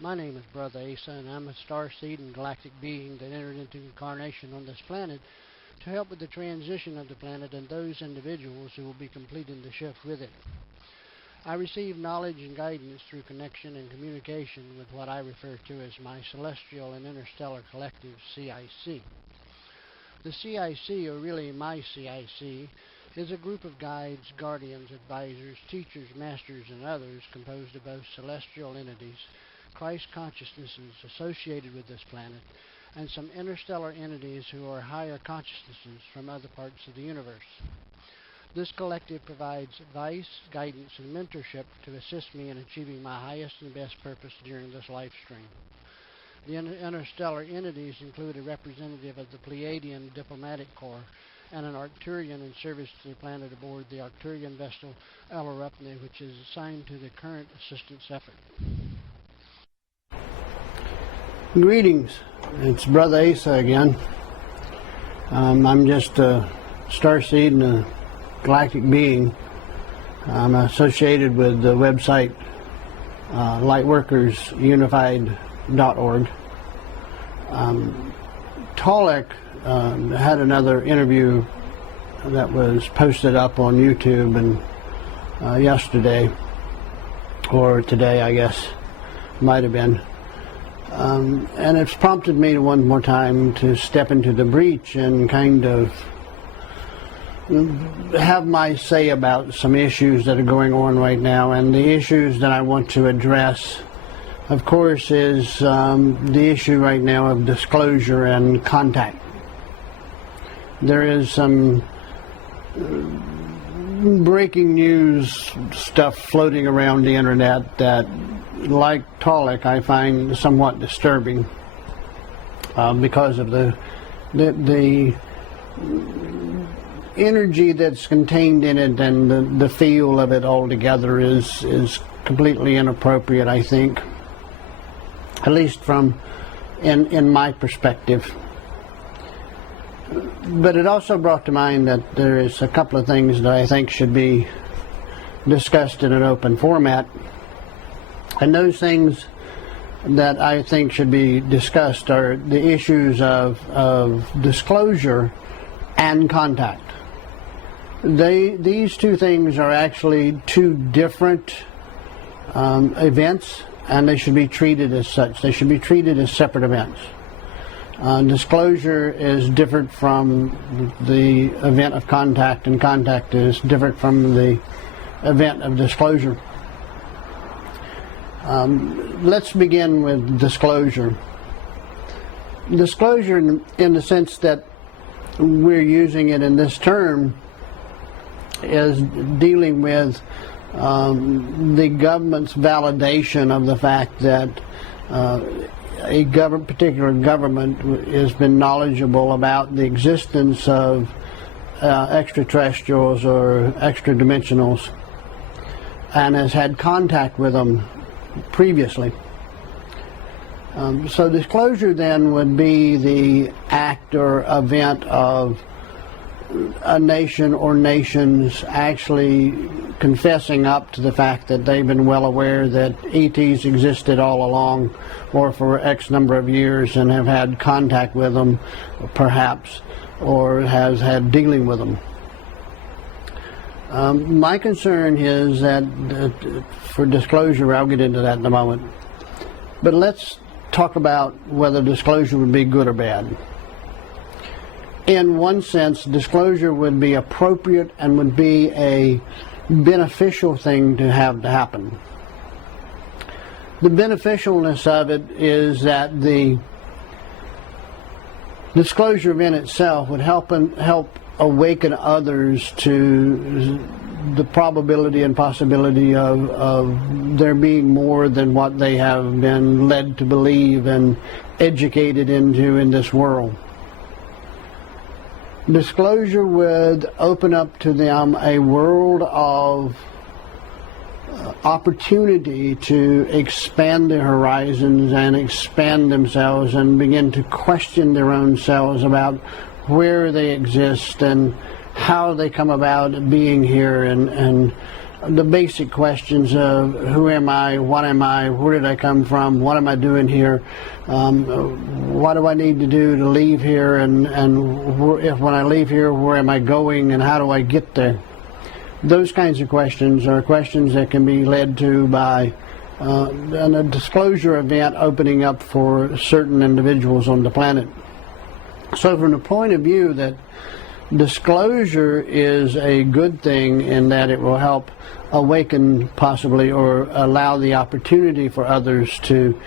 My name is Brother Asa, and I'm a starseed and galactic being that entered into incarnation on this planet to help with the transition of the planet and those individuals who will be completing the shift with it. I receive knowledge and guidance through connection and communication with what I refer to as my celestial and interstellar collective, CIC. The CIC, or really my CIC, is a group of guides, guardians, advisors, teachers, masters, and others composed of both celestial entities, Christ consciousnesses associated with this planet, and some interstellar entities who are higher consciousnesses from other parts of the universe. This collective provides advice, guidance, and mentorship to assist me in achieving my highest and best purpose during this life stream. The interstellar entities include a representative of the Pleiadian Diplomatic Corps and an Arcturian in service to the planet aboard the Arcturian vessel Alarupne, which is assigned to the current assistance effort. Greetings, it's Brother Asa again. I'm just a starseed and a galactic being. I'm associated with the website lightworkersunified.org. Tolek had another interview that was posted up on YouTube and yesterday, or today I guess, might have been. And it's prompted me one more time to step into the breach and kind of have my say about some issues that are going on right now. And the issues that I want to address, of course, is the issue right now of disclosure and contact. There is some breaking news stuff floating around the internet that, like Tolek, I find somewhat disturbing because of the energy that's contained in it, and the feel of it altogether is completely inappropriate, I think, at least from in my perspective. But it also brought to mind that there is a couple of things that I think should be discussed in an open format. And those things that I think should be discussed are the issues of disclosure and contact. These two things are actually two different events, and they should be treated as such. They should be treated as separate events. Disclosure is different from the event of contact, and contact is different from the event of disclosure. Let's begin with disclosure. Disclosure in the sense that we're using it in this term is dealing with the government's validation of the fact that a particular government has been knowledgeable about the existence of extraterrestrials or extra-dimensionals and has had contact with them previously. So disclosure then would be the act or event of a nation or nations actually confessing up to the fact that they've been well aware that ETs existed all along or for X number of years and have had contact with them perhaps, or has had dealing with them. My concern is that for disclosure, I'll get into that in a moment, but let's talk about whether disclosure would be good or bad. In one sense, disclosure would be appropriate and would be a beneficial thing to have to happen. The beneficialness of it is that the disclosure event itself would help awaken others to the probability and possibility of there being more than what they have been led to believe and educated into in this world. Disclosure would open up to them a world of opportunity to expand their horizons and expand themselves and begin to question their own selves about where they exist and how they come about being here and the basic questions of who am I, what am I, where did I come from, what am I doing here, what do I need to do to leave here, and if when I leave here, where am I going and how do I get there? Those kinds of questions are questions that can be led to by a disclosure event opening up for certain individuals on the planet. So from the point of view that disclosure is a good thing in that it will help awaken possibly or allow the opportunity for others to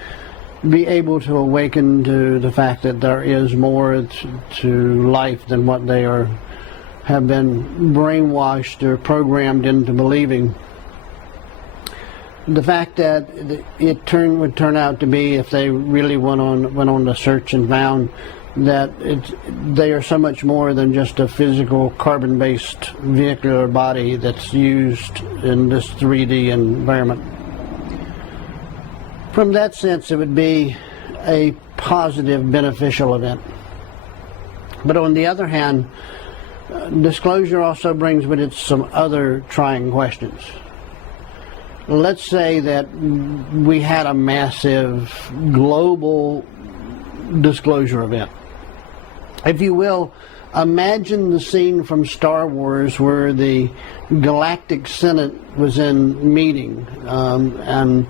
be able to awaken to the fact that there is more to life than what they have been brainwashed or programmed into believing. The fact that it would turn out to be, if they really went on the search and found that they are so much more than just a physical carbon-based vehicular body that's used in this 3D environment. From that sense, it would be a positive, beneficial event. But on the other hand, disclosure also brings with it some other trying questions. Let's say that we had a massive global disclosure event. If you will, imagine the scene from Star Wars where the Galactic Senate was in meeting, and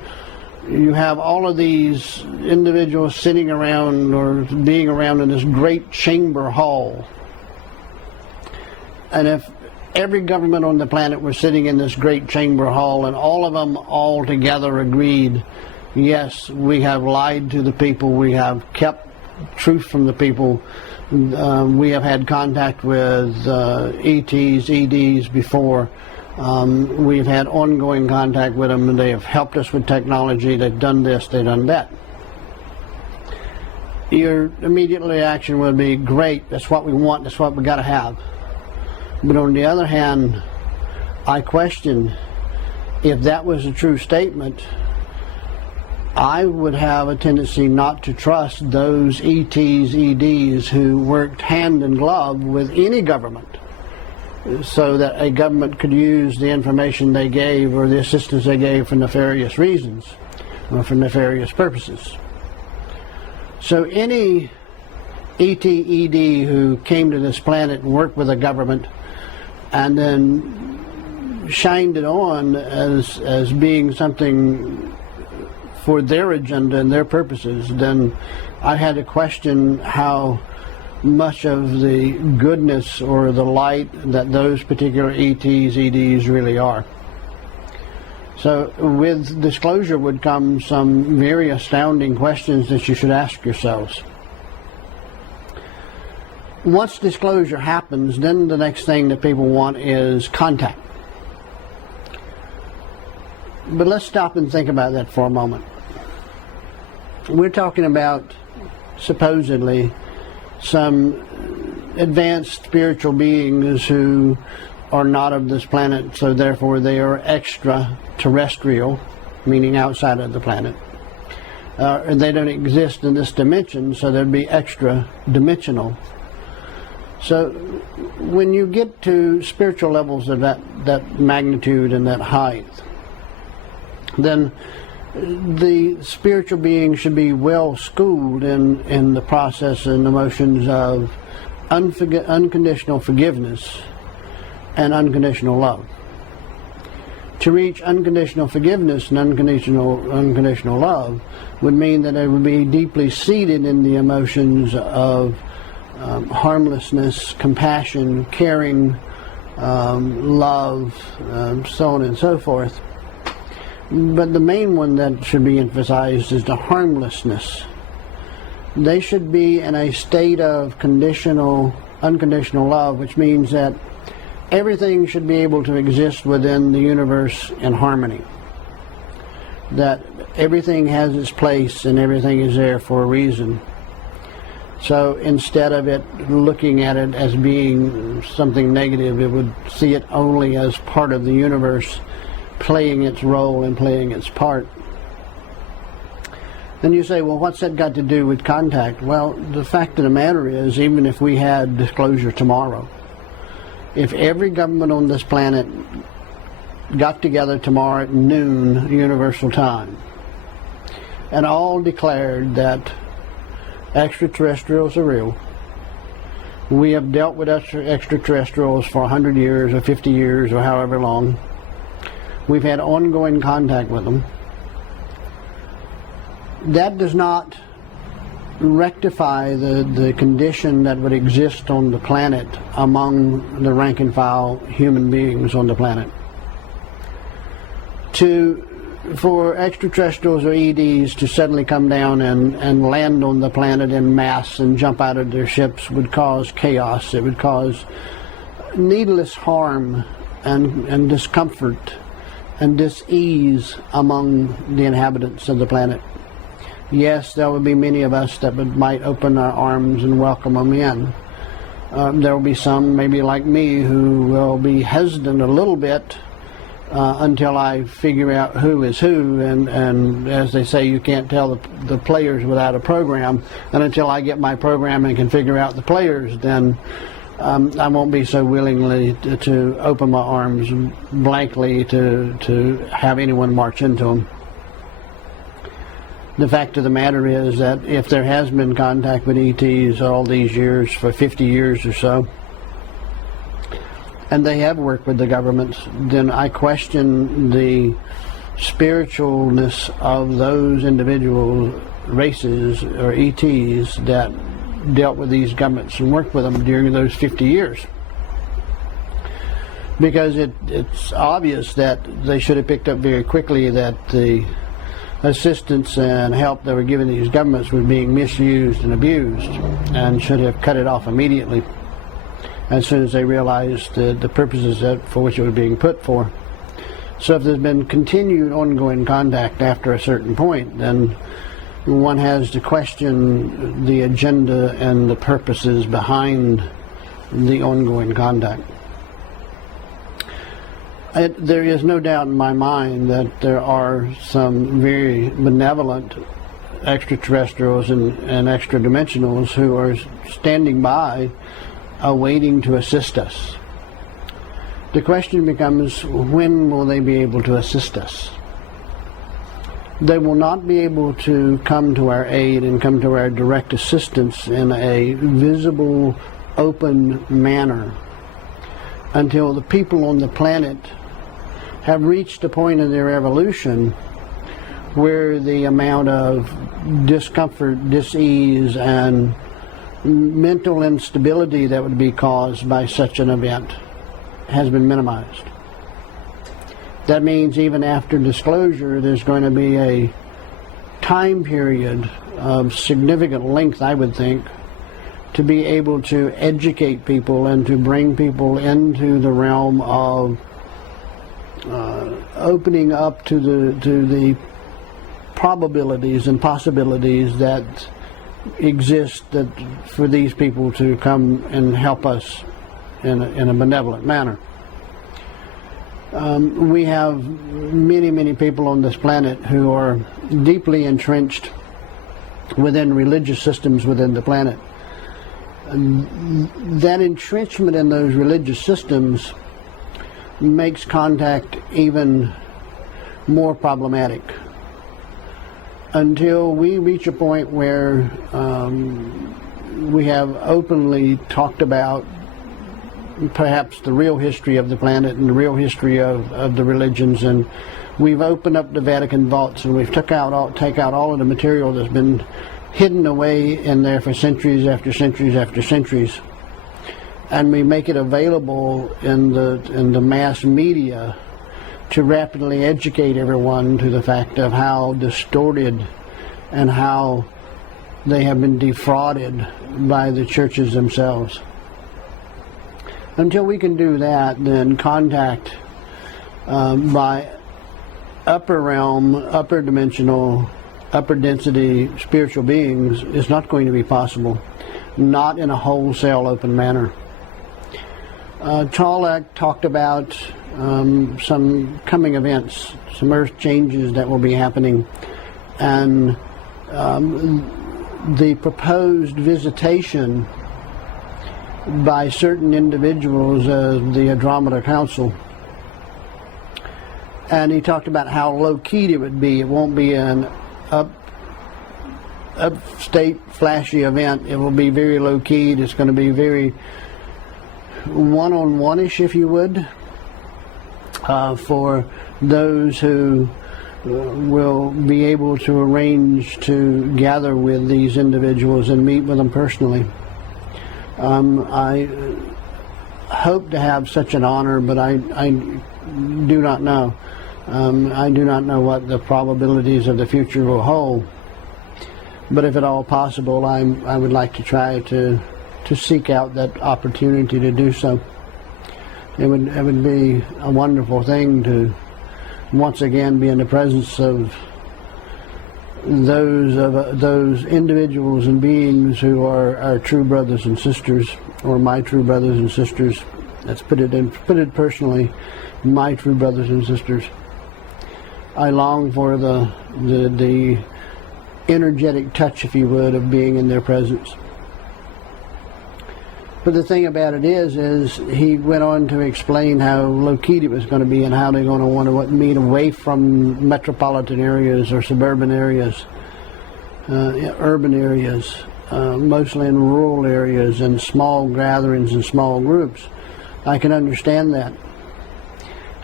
you have all of these individuals sitting around or being around in this great chamber hall. And if every government on the planet was sitting in this great chamber hall and all of them all together agreed, yes, we have lied to the people, we have kept truth from the people, we have had contact with ETs, EDs before, we've had ongoing contact with them and they have helped us with technology, they've done this, they've done that. Your immediate reaction would be, great, that's what we want, that's what we got to have. But on the other hand, I question if that was a true statement, I would have a tendency not to trust those ETs, EDs who worked hand in glove with any government so that a government could use the information they gave or the assistance they gave for nefarious reasons or for nefarious purposes. So any ET, ED who came to this planet and worked with a government and then shined it on as being something for their agenda and their purposes, then I had to question how much of the goodness or the light that those particular ETs, EDs really are. So with disclosure would come some very astounding questions that you should ask yourselves. Once disclosure happens, then the next thing that people want is contact. But let's stop and think about that for a moment. We're talking about supposedly some advanced spiritual beings who are not of this planet, so therefore they are extraterrestrial, meaning outside of the planet. They don't exist in this dimension, so they'd be extra-dimensional. So when you get to spiritual levels of that magnitude and that height, then the spiritual being should be well schooled in the process and emotions of unconditional forgiveness and unconditional love. To reach unconditional forgiveness and unconditional love would mean that it would be deeply seated in the emotions of harmlessness, compassion, caring, love, so on and so forth. But the main one that should be emphasized is the harmlessness. They should be in a state of unconditional love, which means that everything should be able to exist within the universe in harmony. That everything has its place and everything is there for a reason. So instead of it looking at it as being something negative, it would see it only as part of the universe, playing its role and playing its part. Then you say, well, what's that got to do with contact? Well, the fact of the matter is, even if we had disclosure tomorrow, if every government on this planet got together tomorrow at noon Universal Time and all declared that extraterrestrials are real. We have dealt with extraterrestrials for 100 years or 50 years or however long. We've had ongoing contact with them. That does not rectify the condition that would exist on the planet among the rank and file human beings on the planet. For extraterrestrials or EDs to suddenly come down and land on the planet en masse and jump out of their ships would cause chaos. It would cause needless harm and discomfort and dis-ease among the inhabitants of the planet. Yes, there will be many of us that might open our arms and welcome them in. There will be some, maybe like me, who will be hesitant a little bit until I figure out who is who, and as they say, you can't tell the players without a program, and until I get my program and can figure out the players, then I won't be so willingly to open my arms blankly to have anyone march into them. The fact of the matter is that if there has been contact with ETs all these years, for 50 years or so, and they have worked with the governments, then I question the spiritualness of those individual races or ETs that dealt with these governments and worked with them during those 50 years. Because it's obvious that they should have picked up very quickly that the assistance and help that were given to these governments was being misused and abused, and should have cut it off immediately as soon as they realized the purposes for which it was being put for. So if there's been continued ongoing contact after a certain point, then one has to question the agenda and the purposes behind the ongoing contact. There is no doubt in my mind that there are some very benevolent extraterrestrials and extra-dimensionals who are standing by, waiting to assist us. The question becomes, when will they be able to assist us? They will not be able to come to our aid and come to our direct assistance in a visible, open manner until the people on the planet have reached a point in their evolution where the amount of discomfort, dis-ease, and mental instability that would be caused by such an event has been minimized. That means even after disclosure, there's going to be a time period of significant length, I would think, to be able to educate people and to bring people into the realm of opening up to the probabilities and possibilities that exist that for these people to come and help us in a benevolent manner. We have many people on this planet who are deeply entrenched within religious systems within the planet. That entrenchment in those religious systems makes contact even more problematic until we reach a point where we have openly talked about perhaps the real history of the planet and the real history of the religions, and we've opened up the Vatican vaults and we've take out all of the material that's been hidden away in there for centuries after centuries after centuries, and we make it available in the mass media to rapidly educate everyone to the fact of how distorted and how they have been defrauded by the churches themselves. Until we can do that, then contact by upper realm, upper dimensional, upper density spiritual beings is not going to be possible, not in a wholesale open manner. Charlak talked about some coming events, some earth changes that will be happening, and the proposed visitation by certain individuals of the Andromeda Council And he talked about how low-keyed it would be. It won't be an upstate flashy event. It will be very low-keyed. It's going to be very one-on-one-ish, if you would, for those who will be able to arrange to gather with these individuals and meet with them personally. I hope to have such an honor, but I do not know. I do not know what the probabilities of the future will hold. But if at all possible, I would like to try to seek out that opportunity to do so. It would be a wonderful thing to once again be in the presence of those individuals and beings who are our true brothers and sisters, or my true brothers and sisters. Let's put it personally, my true brothers and sisters. I long for the energetic touch, if you would, of being in their presence. But the thing about it is he went on to explain how low-keyed it was going to be and how they're going to want to meet away from metropolitan areas or suburban areas, urban areas, mostly in rural areas and small gatherings and small groups. I can understand that.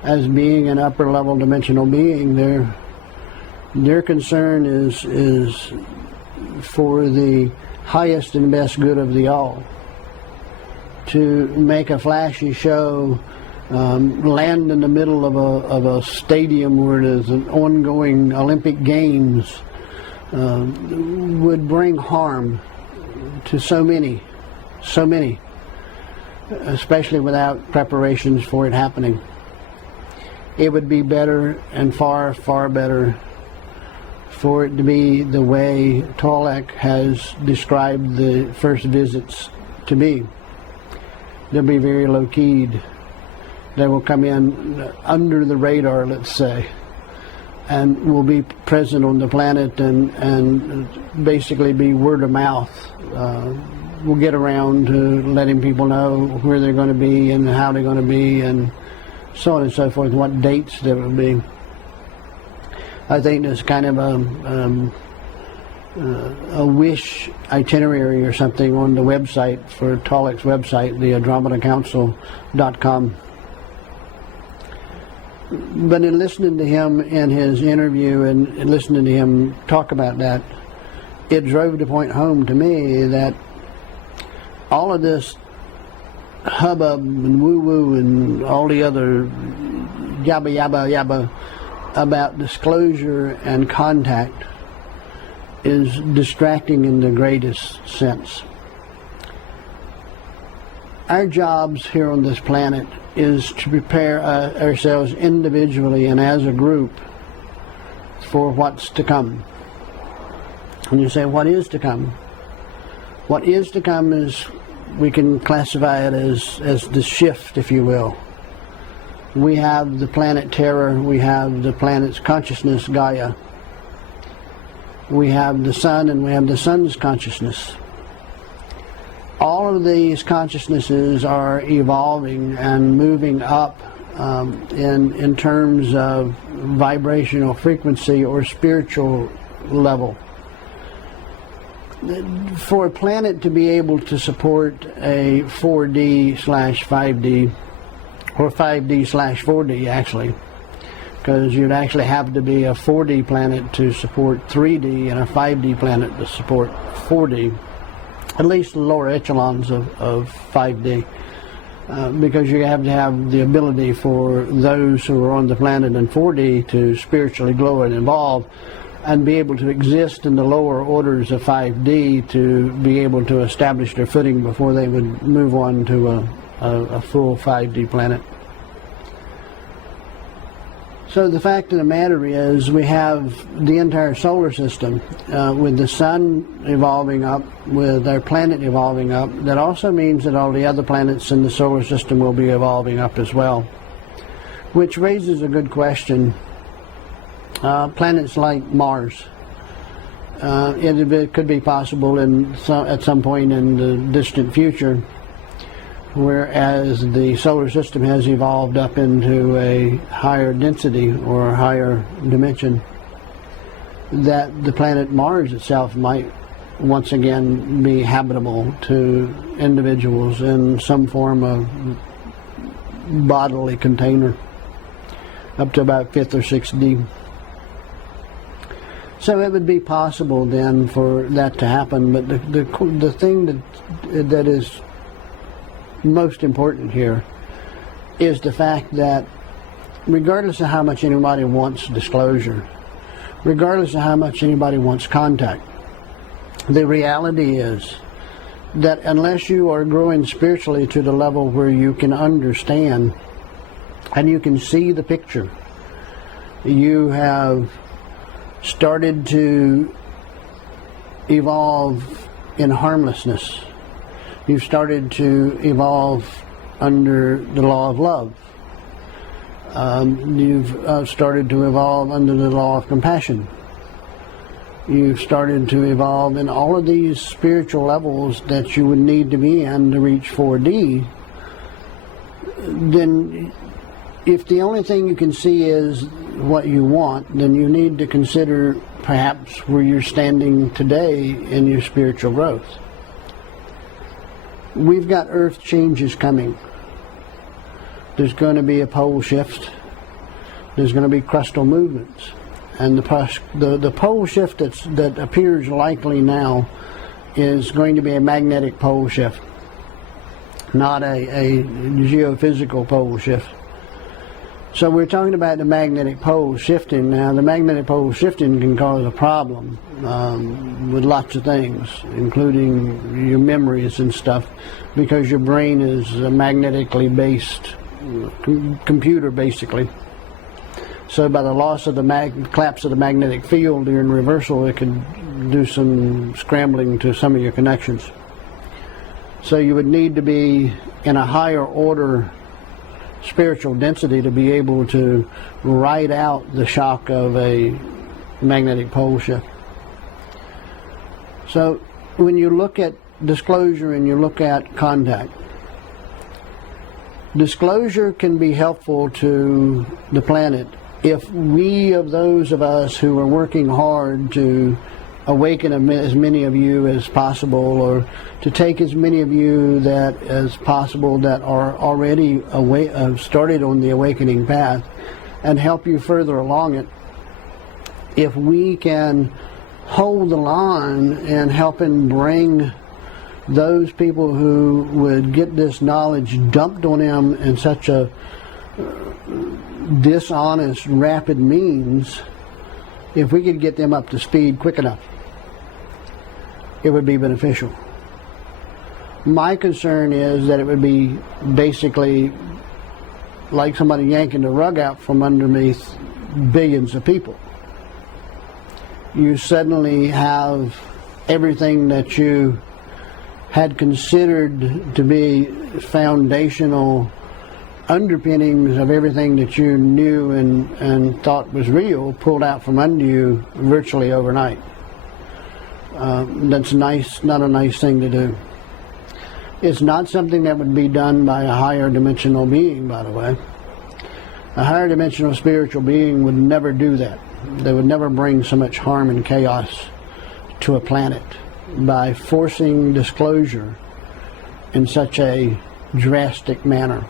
As being an upper-level dimensional being, their concern is for the highest and best good of the all. To make a flashy show, land in the middle of a stadium where there's an ongoing Olympic Games, would bring harm to so many, especially without preparations for it happening. It would be better, and far, far better, for it to be the way Tolek has described the first visits to be. They'll be very low-keyed. They will come in under the radar, let's say, and will be present on the planet and basically be word of mouth. We'll get around to letting people know where they're going to be and how they're going to be and so on and so forth, what dates there will be. I think there's kind of a wish itinerary or something on the website for Tolek's website, the AndromedaCouncil.com. But in listening to him in his interview and listening to him talk about that, it drove the point home to me that all of this hubbub and woo-woo and all the other yabba yabba yabba about disclosure and contact is distracting in the greatest sense. Our jobs here on this planet is to prepare ourselves individually and as a group for what's to come. And you say, what is to come? What is to come is, we can classify it as the shift, if you will. We have the planet Terra, we have the planet's consciousness, Gaia. We have the sun, and we have the sun's consciousness. All of these consciousnesses are evolving and moving up in terms of vibrational frequency or spiritual level. For a planet to be able to support a 4D/5D, or 5D/4D actually, because you'd actually have to be a 4D planet to support 3D and a 5D planet to support 4D, at least the lower echelons of 5D, because you have to have the ability for those who are on the planet in 4D to spiritually glow and evolve and be able to exist in the lower orders of 5D to be able to establish their footing before they would move on to a full 5D planet. So the fact of the matter is, we have the entire solar system with the sun evolving up, with our planet evolving up. That also means that all the other planets in the solar system will be evolving up as well, which raises a good question. Planets like Mars, it could be possible at some point in the distant future whereas the solar system has evolved up into a higher density or a higher dimension, that the planet Mars itself might once again be habitable to individuals in some form of bodily container up to about 5th or 6th D. So it would be possible then for that to happen, but the thing that is most important here is the fact that regardless of how much anybody wants disclosure, regardless of how much anybody wants contact, the reality is that unless you are growing spiritually to the level where you can understand and you can see the picture, you have started to evolve in harmlessness. You've started to evolve under the law of love. You've started to evolve under the law of compassion. You've started to evolve in all of these spiritual levels that you would need to be in to reach 4D. Then if the only thing you can see is what you want, then you need to consider perhaps where you're standing today in your spiritual growth. We've got earth changes coming. There's going to be a pole shift. There's going to be crustal movements. And the pole shift that appears likely now is going to be a magnetic pole shift, not a geophysical pole shift. So we're talking about the magnetic pole shifting. Now, the magnetic pole shifting can cause a problem with lots of things, including your memories and stuff, because your brain is a magnetically based computer, basically. So by the loss of the collapse of the magnetic field during reversal, it could do some scrambling to some of your connections. So you would need to be in a higher order spiritual density to be able to ride out the shock of a magnetic pole shift. So when you look at disclosure and you look at contact, disclosure can be helpful to the planet if we, of those of us who are working hard to awaken as many of you as possible, or to take as many of you that as possible that are already started on the awakening path and help you further along it, if we can hold the line and help and bring those people who would get this knowledge dumped on them in such a dishonest, rapid means, if we could get them up to speed quick enough, it would be beneficial. My concern is that it would be basically like somebody yanking the rug out from underneath billions of people. You suddenly have everything that you had considered to be foundational underpinnings of everything that you knew and thought was real pulled out from under you virtually overnight. That's not a nice thing to do. It's not something that would be done by a higher dimensional being, by the way. A higher dimensional spiritual being would never do that. They would never bring so much harm and chaos to a planet by forcing disclosure in such a drastic manner.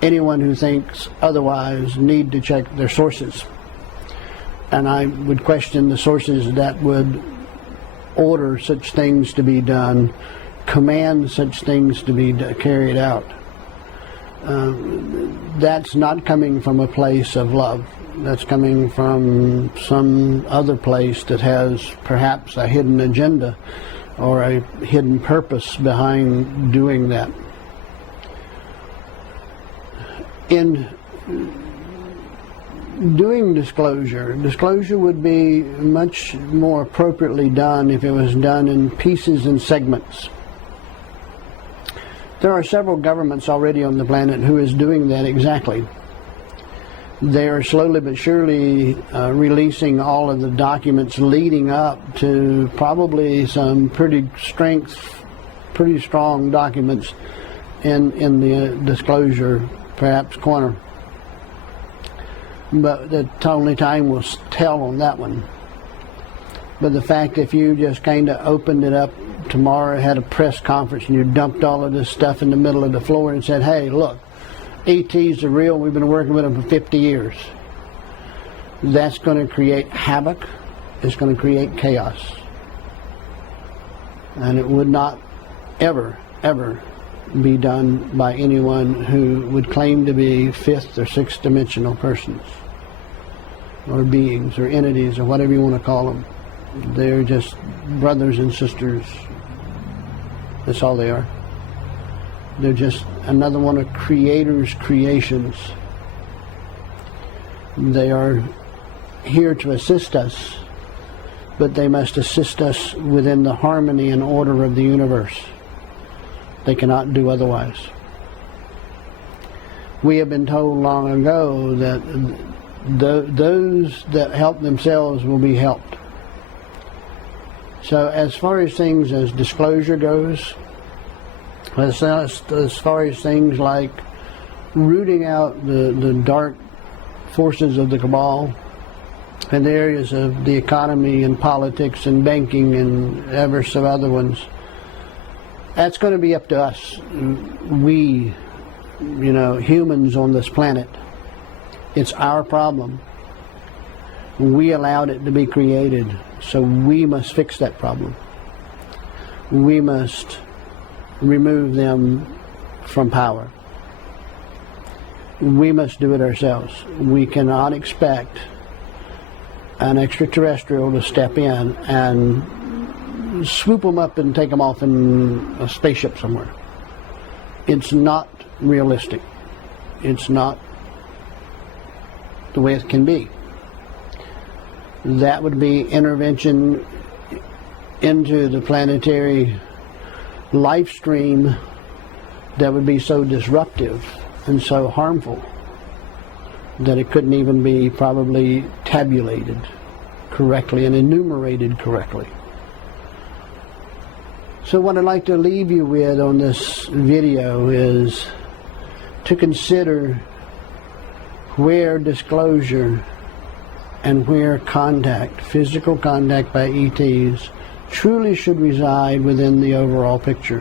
Anyone who thinks otherwise need to check their sources. And I would question the sources that would order such things to be done, command such things to be carried out. That's not coming from a place of love. That's coming from some other place that has perhaps a hidden agenda or a hidden purpose behind doing that. In doing disclosure would be much more appropriately done if it was done in pieces and segments. There are several governments already on the planet who is doing that exactly. They are slowly but surely releasing all of the documents leading up to probably some pretty strong documents in the disclosure, perhaps corner. But only time will tell on that one. But the fact if you just kind of opened it up tomorrow, had a press conference, and you dumped all of this stuff in the middle of the floor and said, hey, look, ETs are real, we've been working with them for 50 years. That's going to create havoc. It's going to create chaos. And it would not ever, ever be done by anyone who would claim to be fifth or sixth dimensional persons or beings or entities or whatever you want to call them. They're just brothers and sisters. That's all they are. They're just another one of Creator's creations. They are here to assist us, but they must assist us within the harmony and order of the universe. They cannot do otherwise. We have been told long ago that those that help themselves will be helped. So as far as things as disclosure goes, as far as things like rooting out the dark forces of the cabal and the areas of the economy and politics and banking and ever some other ones, that's going to be up to us. We, humans on this planet. It's our problem. We allowed it to be created, so we must fix that problem. We must remove them from power. We must do it ourselves. We cannot expect an extraterrestrial to step in and swoop them up and take them off in a spaceship somewhere. It's not realistic. It's not the way it can be. That would be intervention into the planetary life stream that would be so disruptive and so harmful that it couldn't even be probably tabulated correctly and enumerated correctly. So what I'd like to leave you with on this video is to consider where disclosure and where contact, physical contact by ETs, truly should reside within the overall picture.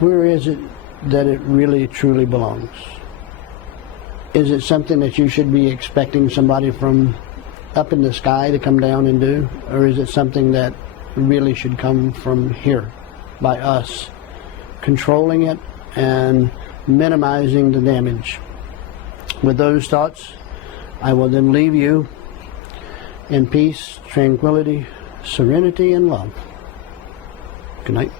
Where is it that it really truly belongs? Is it something that you should be expecting somebody from up in the sky to come down and do? Or is it something that really should come from here by us, controlling it and minimizing the damage? With those thoughts, I will then leave you in peace, tranquility, serenity, and love. Good night.